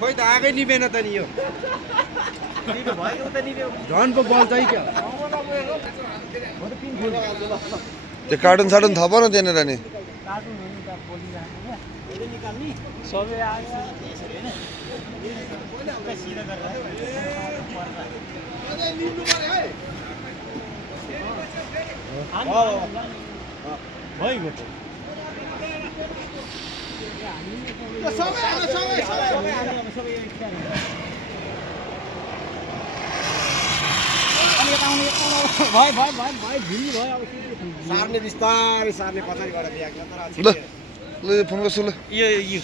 खोइ त आगै निभेन त नि यो झन् पो बल चाहिँ क्या त्यो कार्टुन सार्टुन थप न त्यहाँनिर नि सार्ने बिस्तारै सार्ने पछाडि गएर ल ल यो फोन गर्छु ल यो